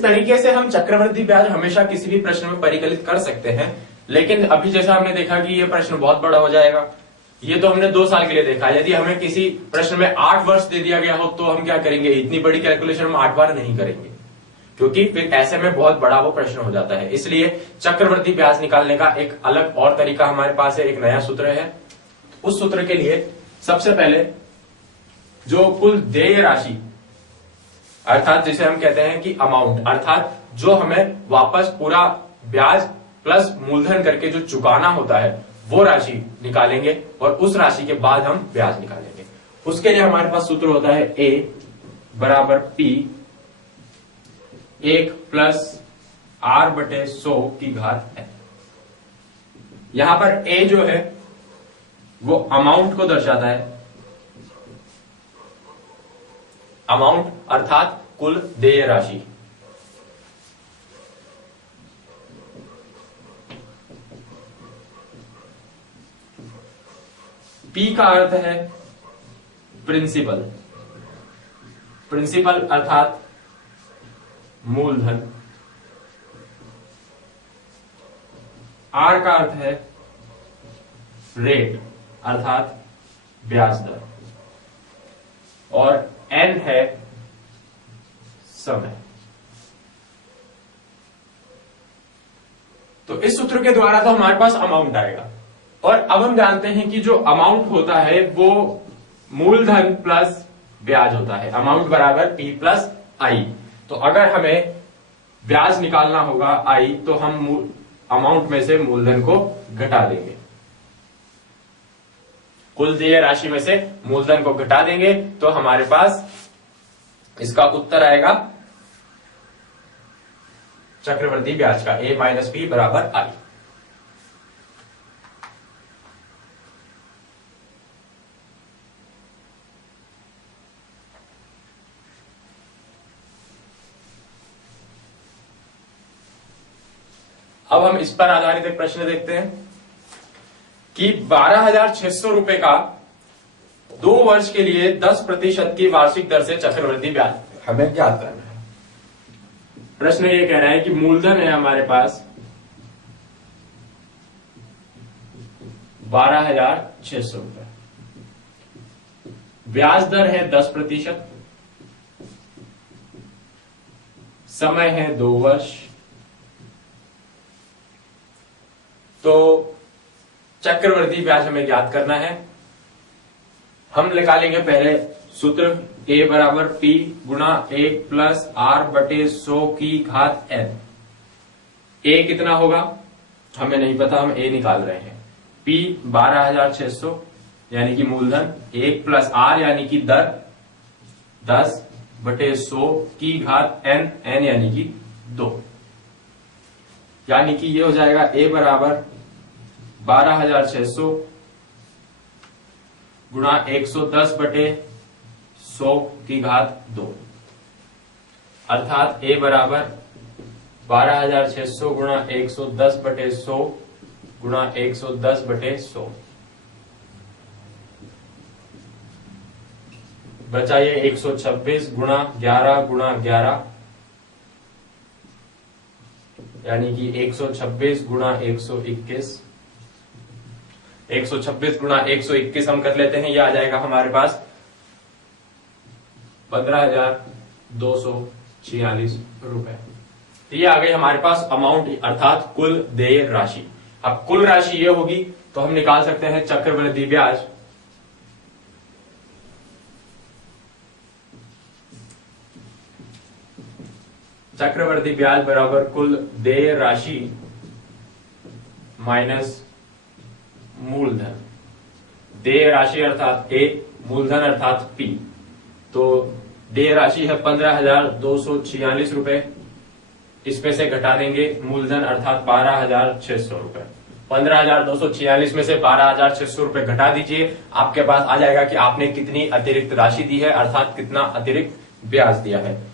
इस तरीके से हम चक्रवृद्धि ब्याज हमेशा किसी भी प्रश्न में परिकलित कर सकते हैं। लेकिन अभी जैसा हमने देखा कि ये प्रश्न बहुत बड़ा हो जाएगा, ये तो हमने 2 साल के लिए देखा। यदि हमें किसी प्रश्न में 8 वर्ष दे दिया गया हो तो हम क्या करेंगे, इतनी बड़ी कैलकुलेशन हम 8 बार नहीं करेंगे, क्योंकि फिर ऐसे में बहुत बड़ा वो प्रश्न हो जाता है। इसलिए चक्रवृद्धि ब्याज निकालने का एक अलग और तरीका हमारे पास है, एक नया सूत्र है। उस सूत्र के लिए सबसे पहले जो कुल देय राशि, अर्थात जिसे हम कहते हैं कि अमाउंट, अर्थात जो हमें वापस पूरा ब्याज प्लस मूलधन करके जो चुकाना होता है वो राशि निकालेंगे और उस राशि के बाद हम ब्याज निकालेंगे। उसके लिए हमारे पास सूत्र होता है A बराबर P 1 प्लस R/100 की घात n। यहां पर A जो है वो अमाउंट को दर्शाता है, अमाउंट अर्थात कुल देय राशि। P का अर्थ है प्रिंसिपल, प्रिंसिपल अर्थात मूलधन। R का अर्थ है रेट अर्थात ब्याज दर, और N है समय। तो इस सूत्र के द्वारा तो हमारे पास अमाउंट आएगा, और अब हम जानते हैं कि जो अमाउंट होता है वो मूलधन प्लस ब्याज होता है। अमाउंट बराबर P प्लस आई। तो अगर हमें ब्याज निकालना होगा I, तो हम अमाउंट में से मूलधन को घटा देंगे, कुल देय राशि में से मूलधन को घटा देंगे, तो हमारे पास इसका उत्तर आएगा चक्रवृद्धि ब्याज का A माइनस P बराबर I। अब हम इस पर आधारित एक प्रश्न देखते हैं कि 12,600 रुपए का 2 वर्ष के लिए 10% की वार्षिक दर से चक्रवृद्धि ब्याज हमें ज्ञात करना है। प्रश्न ये कह रहा है कि मूलधन है हमारे पास 12,600 रुपए, ब्याज दर है 10%, समय है 2 वर्ष। तो चक्रवृद्धि ब्याज हमें ज्ञात करना है। हम निकालेंगे पहले सूत्र A बराबर P गुणा 1 प्लस R/100 की घात n। A कितना होगा हमें नहीं पता, हम A निकाल रहे हैं। P 12,600 यानी कि मूलधन, 1 प्लस R यानी कि दर 10/100 की घात n, n यानी कि 2, यानी कि ये हो जाएगा A बराबर 12,600 गुणा 110/100 की घात 2, अर्थात A बराबर 12,600 गुणा 110/100 गुणा 110/100, बचा ये 126 गुणा 11 गुणा 11, यानी कि 126 गुणा 121। 126 गुणा 121 हम कर लेते हैं, यह आ जाएगा हमारे पास 15,246 रुपए। तो ये आ गई हमारे पास अमाउंट अर्थात कुल देय राशि। अब कुल राशि ये होगी तो हम निकाल सकते हैं चक्रवृद्धि ब्याज। चक्रवृद्धि ब्याज बराबर कुल देय राशि माइनस मूलधन। देय राशि अर्थात A, मूलधन अर्थात P। तो देय राशि है 15,246 रुपए, इसमें से घटा देंगे मूलधन अर्थात 12,600 रुपए। 15,246 में से 12,600 रुपए घटा दीजिए, आपके पास आ जाएगा कि आपने कितनी अतिरिक्त राशि दी है, अर्थात कितना अतिरिक्त ब्याज दिया है।